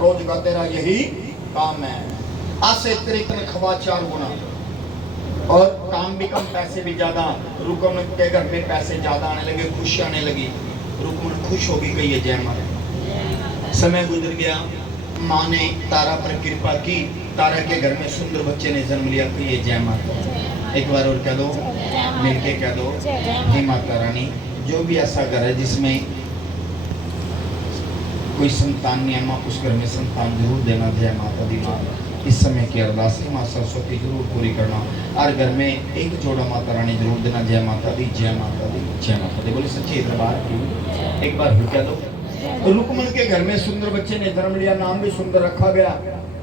रोज का तेरा यही काम है। आज से तेरी तनख्वाह 4 गुना और काम भी कम, पैसे भी ज्यादा। रुकमन के घर में पैसे ज्यादा आने लगे, खुशी आने लगी। रुकमन खुश होगी, कही है जय माता। समय गुजर गया, माँ ने तारा पर कृपा की, तारा के घर में सुंदर बच्चे ने जन्म लिया, कही है जय माता। एक बार और कह दो, मिलके कह दो, हे माता रानी। जो भी ऐसा घर है जिसमें कोई संतान नहीं है, माँ उस घर में संतान जरूर देना, जय माता दी। माँ इस समय की अरदास है, माँ सरस्वती जरूर पूरी करना। हर घर में एक जोड़ा माता रानी जरूर देना, जय माता दी, जय माता दी, जय माता दी। बोले सच्चे दरबार की। एक बार कह दो। रुकमन के घर में सुंदर बच्चे ने जन्म लिया, नाम भी सुंदर रखा गया।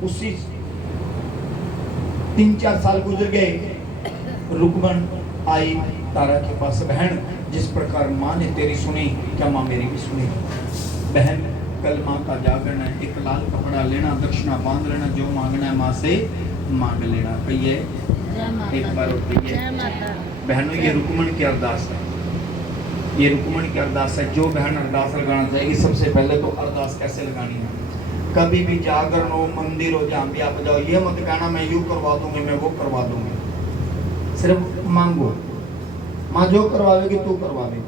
उसी 3-4 साल गुजर गए। रुकमन आई तारा के पास, बहन जिस प्रकार माँ ने तेरी सुनी, क्या माँ मेरी भी सुनी? बहन कल माँ का जागरण है, एक लाल कपड़ा लेना, दक्षिणा बांध लेना, जो मांगना है माँ से मांग लेना। कहिए एक बार और कहिए। बहनों ये रुकमन की अरदास है, ये रुकमन की अरदास है। जो बहन अरदास लगाना चाहेगी, सबसे पहले तो अरदास कैसे लगानी है? कभी भी जागरण हो, मंदिर हो, जहाँ भी आप जाओ, ये मत कहना मैं यूँ करवा दूंगी, मैं वो करवा दूंगी। सिर्फ मांगो, माँ जो करवाएगी तू करवाएगी।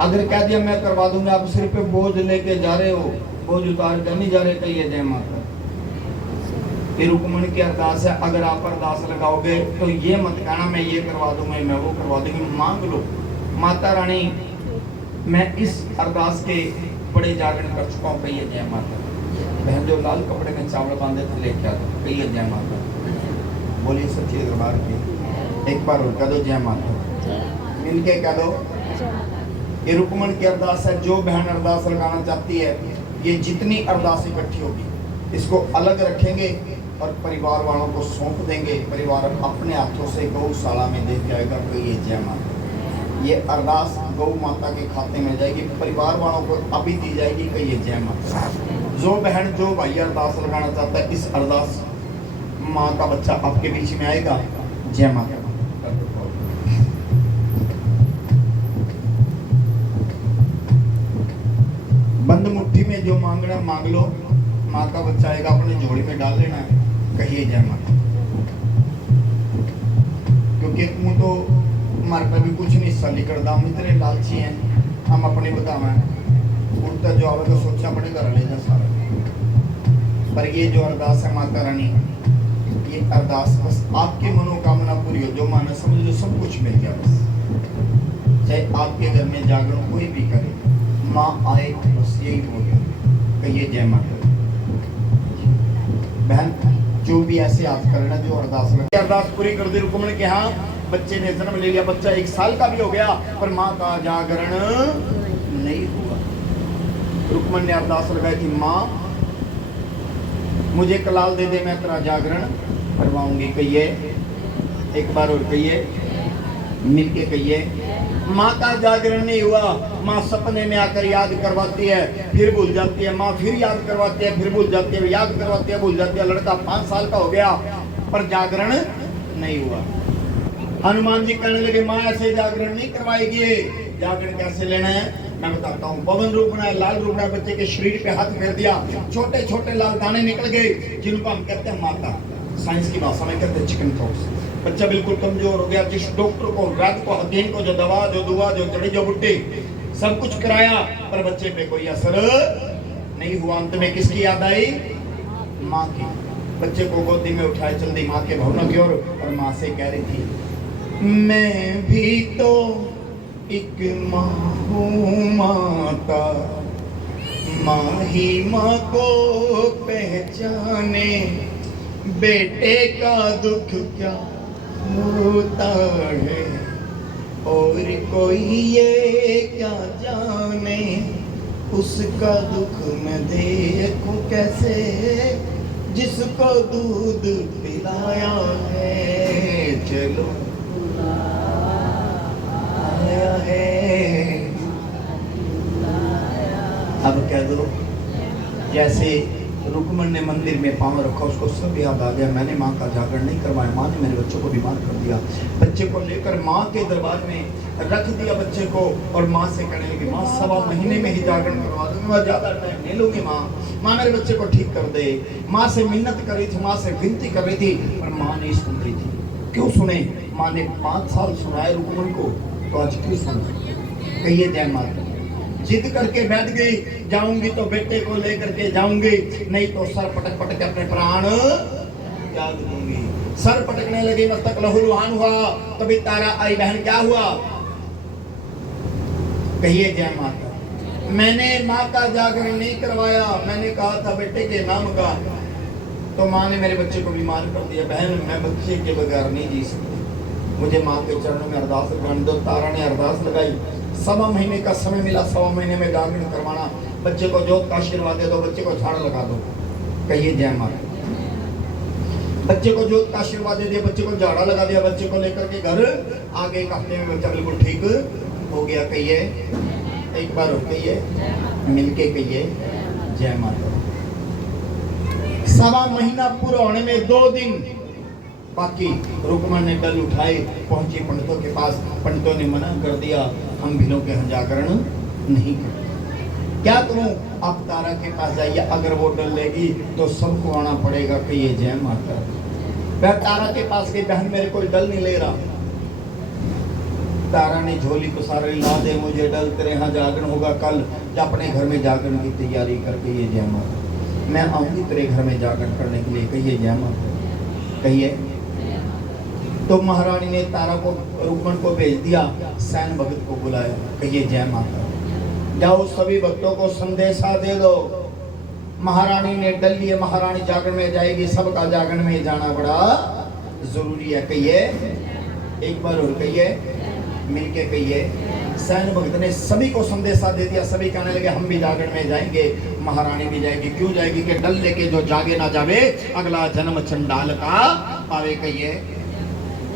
अगर कह दिया मैं करवा दूंगा, आप सिर पे बोझ लेके जा रहे हो, बोझ उतार कर नहीं जा रहे, कहिए जय माता। ये रुकमन की अरदास है। अगर आप अरदास लगाओगे तो ये मत कहना मैं ये करवा दूंगा, मैं वो करवा दूंगी। मांग लो, माता रानी मैं इस अरदास के बड़े जागरण कर चुका हूँ, कहिए जय माता। बहन जो लाल कपड़े में चावल बांधे थे लेके आ दो, कहिए जय माता। बोलिए सच्चे दरबार की। एक बार और कह दो जय माता, मिलके कह दो। ये रुकमन की अरदास है। जो बहन अरदास लगाना चाहती है, ये जितनी अरदास इकट्ठी होगी इसको अलग रखेंगे और परिवार वालों को सौंप देंगे। परिवार अपने हाथों से गौशाला में दे के आएगा, कहिए जय माता। ये अरदास गौ माता के खाते में जाएगी, परिवार वालों को अभी दी जाएगी, कहिए जय माता। जो बहन जो भाई अरदास लगाना चाहता है, इस अरदास माँ का बच्चा आपके बीच में आएगा, जय माता। बंद मुट्ठी में जो मांगना मांग लो, माँ का बच्चा आएगा, अपने झोली में डाल लेना है, कहिए जय माता। क्योंकि तू तो हमारे पे भी कुछ नहीं हिस्सा निकलता, हम इतने लालची हैं, हम अपने बतावा उड़ता जो आवेगा सोचा अपने घर ले जा सारा। पर ये जो अरदास है माता रानी, ये अरदास बस आपकी मनोकामना पूरी हो, जो माना समझ लो सब कुछ मिल गया बस। चाहे आपके घर में जागरण कोई भी करे, माँ आए बस यही बोल कहिए जय माता। बहन जो भी ऐसे याद करना, जो अरदास पूरी कर दी। रुकमन के यहाँ बच्चे ने जन्म ले लिया, बच्चा 1 साल का भी हो गया, पर माँ का जागरण नहीं हुआ। रुकमन ने अरदास लगाई थी, माँ मुझे कलाल दे दे, मैं तेरा जागरण करवाऊंगी, कहिए एक बार और कहिए, मिलके कहिए। माँ का जागरण नहीं हुआ, माँ सपने में आकर याद करवाती है, फिर भूल जाती है। माँ फिर याद करवाती है, फिर भूल जाती है, याद करवाती है, भूल जाती है। लड़का 5 साल का हो गया पर जागरण नहीं हुआ। हनुमान जी कहने लगे, माँ ऐसे जागरण नहीं करवाएगी, जागरण कैसे लेना है मैं बताता हूँ। पवन रूप बनाया, लाल रूप बनाया, बच्चे के शरीर पे हाथ फेर दिया, छोटे छोटे लाल दाने निकल गए, जिनको हम कहते हैं माता, साइंस की भाषा में कहते हैं चिकन पॉक्स। बच्चा बिल्कुल कमजोर हो गया। जिस डॉक्टर को, रात को, हकीम को जो दवा, जो दुआ, जो जड़ी, जो बुट्टी सब कुछ कराया, पर बच्चे पे कोई असर नहीं हुआ। अंत में किसकी याद आई? माँ की। बच्चे को गोदी में उठाए चल दी माँ के भवनों की ओर, और माँ से कह रही थी, मैं भी तो एक माँ हूँ माता, माँ ही माँ को पहचाने, बेटे का दुख क्या होता है और कोई ये क्या जाने, उसका दुख मैं देखूं कैसे जिसको दूध पिलाया है, चलो आया है। अब कह दो जैसे रुकमन ने मंदिर में पाँव रखा, उसको सब याद आ गया, मैंने माँ का जागरण नहीं करवाया, माँ ने मेरे बच्चों को बीमार कर दिया। बच्चे को लेकर माँ के दरबार में रख दिया बच्चे को, और माँ से कहने लगी, माँ 1.25 महीने में ही जागरण करवा दूंगी, मैं ज़्यादा टाइम नहीं लूंगी माँ, माँ मेरे बच्चे को ठीक कर दे। माँ से मिन्नत करी थी, माँ से विनती कर रही थी, पर माँ नहीं सुन रही थी। क्यों सुने? माँ ने 5 साल सुनाए रुकमन को, तो आज क्यों सुने? कहिए जय माता। जिद करके बैठ गई, जाऊंगी तो बेटे को लेकर के जाऊंगी, नहीं तो सर पटक पटक के अपने प्राण त्याग दूंगी। सर पटकने लगी, मस्तक लहूलुहान हुआ, तभी तारा आई, बहन क्या हुआ? कहिए जय माता। मैंने माँ का जागरण नहीं करवाया, मैंने कहा था बेटे के नाम का, तो माँ ने मेरे बच्चे को बीमार कर दिया। बहन मैं बच्चे के बगैर नहीं जी सकती, मुझे माँ के चरणों में अरदास लगाने दो। तारा ने अरदास लगाई, 1.25 महीने का समय मिला, 1.25 महीने में जागरण करवाना, बच्चे को जोत का आशीर्वाद दे दो, बच्चे को झाड़ लगा दो। कहिए जय माता। बच्चे को जोत का आशीर्वाद दे दिया, बच्चे को झाड़ा लगा दिया, बच्चे को लेकर के घर आगे एक हफ्ते में बच्चा बिल्कुल ठीक हो गया। कहिए एक बार, कहिए मिलके, कहिए जय माता। 1.25 महीना पूरा होने में 2 दिन बाकी। रुकमन ने डल उठाए, पहुंची पंडितों के पास, पंडितों ने मना कर दिया, हम भीलों के यहाँ जागरण नहीं करते। क्या करूं? आप तारा के पास जाइए, अगर वो डल लेगी तो सबको आना पड़ेगा। कहिए जय माता। मैं तारा के पास गई, बहन मेरे कोई डल नहीं ले रहा। तारा ने झोली पसारी, ला दे मुझे डल, तेरे यहाँ जागरण होगा कल, जा अपने घर में जागरण की तैयारी कर। कहिए जय माता। मैं आऊंगी तेरे घर में जागरण करने के लिए। कहिए जय माता। कहिए। तो महारानी ने तारा को, रुकमन को भेज दिया, सैन भगत को बुलाया। कहिए जय माता। जाओ सभी भक्तों को संदेशा दे दो, महारानी ने डल लिए, महारानी जागरण में जाएगी, सबका जागरण में जाना बड़ा जरूरी है। कहिए एक बार और, कहिए मिलके, कहिए। सैन भगत ने सभी को संदेशा दे दिया, सभी कहने लगे हम भी जागरण में जाएंगे, महारानी भी जाएगी। क्यों जाएगी? कि डल लेके जो जागे ना जावे, अगला जन्म चंडाल का पावे। कहिए।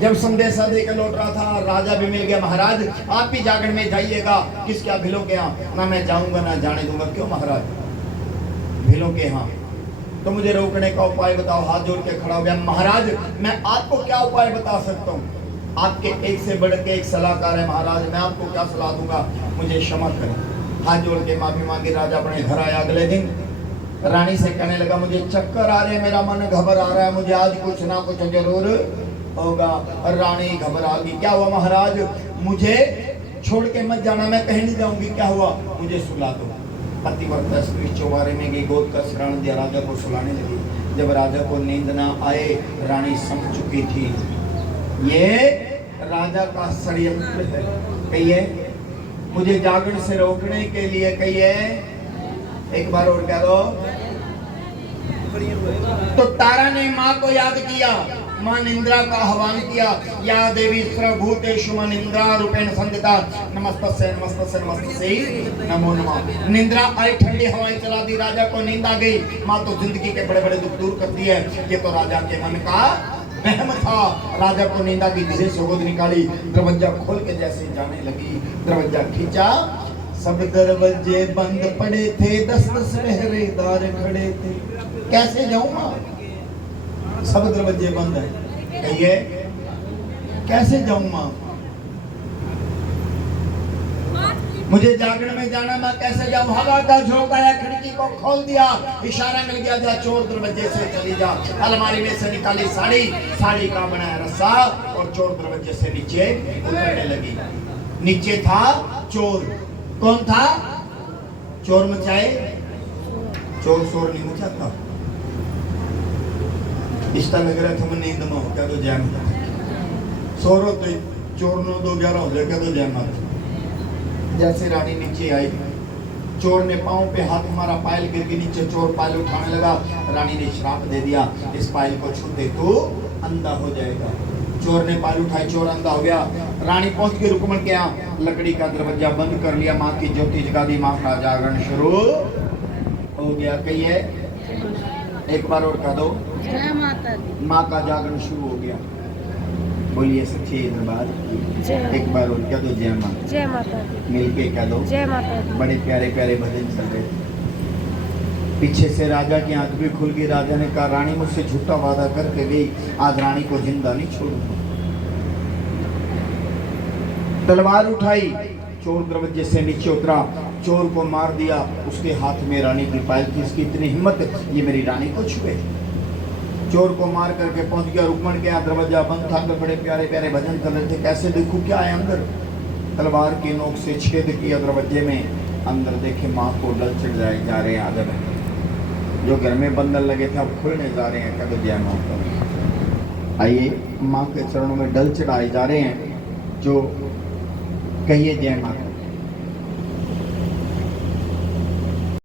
जब संदेशा देकर लौट रहा था, राजा भी मिल गया, महाराज आप भी जागरण में जाइएगा। किसके यहाँ? भीलों के यहाँ। ना मैं जाऊंगा ना जाने दूंगा। क्यों महाराज? भीलों के यहाँ। तो मुझे रोकने का उपाय बताओ। हाथ जोड़ के खड़ा हो गया, महाराज मैं आपको क्या उपाय बता सकता हूँ? आपके एक से बढ़ के एक सलाहकार है महाराज, मैं आपको क्या सलाह दूंगा, मुझे क्षमा करें। हाथ जोड़ के माफी मांगी। राजा अपने घर आया। अगले दिन रानी से कहने लगा, मुझे चक्कर आ रहे हैं, मेरा मन घबरा रहा है, मुझे आज कुछ ना कुछ जरूर होगा। और रानी घबरा गई। क्या हुआ महाराज? मुझे छोड़ के मत जाना, मैं कहीं नहीं जाऊंगी। क्या हुआ? मुझे सुला दो। पतिव्रता स्त्री चौबारे में गई, गोद का शरण दिया, राजा को सुलाने लगी। जब राजा को नींद ना आए, रानी समझ चुकी थी ये राजा का षड्यंत्र है। कहिए मुझे जागरण से रोकने के लिए। कहिए एक बार और कह दो। तो तारा ने माँ को याद किया, माँ निंद्रा का आह्वान किया। या देवी सर्वभूतेषु मां निंद्रा रूपेण संस्थिता, नमस्तस्यै नमस्तस्यै नमस्तस्यै नमो नमः। निंद्रा आई, ठंडी हवाएं चला दी, राजा को नींद आ गई। माँ तो जिंदगी के बड़े बड़े दुख दूर करती है, ये तो राजा के मन का वहम था। राजा को नींद आ गई, धीरे से गोद निकाली, दरवाजा खोल के जैसे जाने लगी, दरवाजा खींचा, सब दरवाजे बंद पड़े थे, 10-10 पहरेदार खड़े थे। कैसे जाऊं माँ? सब दरवाजे बंद है। कहिए कैसे जाऊं माँ? मुझे जागरण में जाना, मैं कैसे जाऊं? हवा का झोंका आया, खिड़की को खोल दिया, इशारा मिल गया, जा चोर दरवाजे से चली जा। अलमारी में से निकाली साड़ी, साड़ी का बनाया रस्सा, और चोर दरवाजे से नीचे उतरने लगी। नीचे था चोर। कौन था? चोर मचाए। चोर शोर नहीं मचाता। इस्ता लग रहा था मैं नींद में हो, क्या तो जय माता। सोरो तो चोर नो 2-11 हो जाए, क्या तो जय माता। जैसे रानी नीचे आई, चोर ने पांव पे हाथ मारा, पायल गिर गई नीचे, चोर पायल उठाने लगा। रानी ने श्राप दे दिया, इस पायल को छूते तो अंधा हो जाएगा। चोर ने पायल उठाई, चोर अंधा हो गया। रानी पहुंच गई रुकमन के यहाँ, लकड़ी का दरवाजा बंद कर लिया, माँ की ज्योति जगा दी, माँ का जागरण शुरू हो गया। कहिए एक बार और कह दो, जय माता दी। माँ का जागरण शुरू हो गया। बोलिए सच्चे दरबार की। एक बार और कह दो, जय माता। जय माता दी। मिलके कह दो, जय माता दी। बड़े प्यारे प्यारे भजन चल रहे थे। पीछे से राजा की आंख भी खुल गई। राजा ने कहा रानी मुझसे झूठा वादा करके गई, आज रानी को जिंदा नहीं छोड़ूंगा। तलवार उठाई, चोर दरवाजे से नीचे उतरा, चोर को मार दिया। उसके हाथ में रानी की पायल थी। इसकी इतनी हिम्मत, ये मेरी रानी को छुए। चोर को मार करके पहुंच गया। रुक्मण के यहाँ दरवाजा बंद था, अंदर बड़े प्यारे प्यारे भजन कर रहे थे। कैसे देखूं क्या है अंदर। तलवार की नोक से छेद किया दरवाजे में। अंदर देखे माँ को डल चढ़ जाए जा रहे हैं। आदर जो घर में बंधन लगे थे अब खुलने जा रहे हैं। कद जय माँ का। आइए माँ के चरणों में डल चढ़ाए जा रहे हैं। जो कहिए जय माँ।